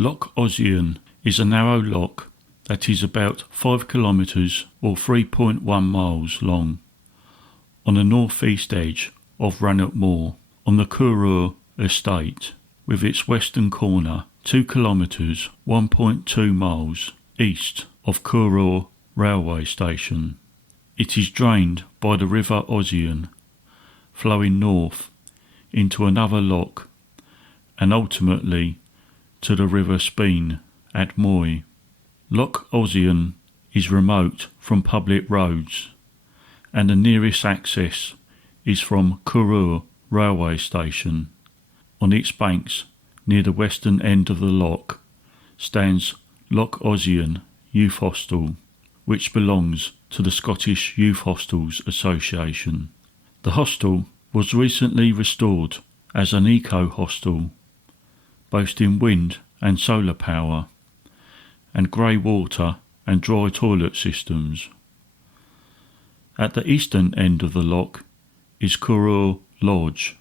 Loch Ossian is a narrow loch that is about 5 kilometres or 3.1 miles long on the north-east edge of Rannoch Moor on the Curragh estate, with its western corner 2 kilometres 1.2 miles east of Curragh railway station. It is drained by the River Ossian, flowing north into another loch and ultimately to the River Speen at Moy. Loch Ossian is remote from public roads, and the nearest access is from Curragh railway station. On its banks, near the western end of the loch, stands Loch Ossian Youth Hostel, which belongs to the Scottish Youth Hostels Association. The hostel was recently restored as an eco-hostel, boasting wind and solar power, and grey water and dry toilet systems. At the eastern end of the loch is Curragh Lodge,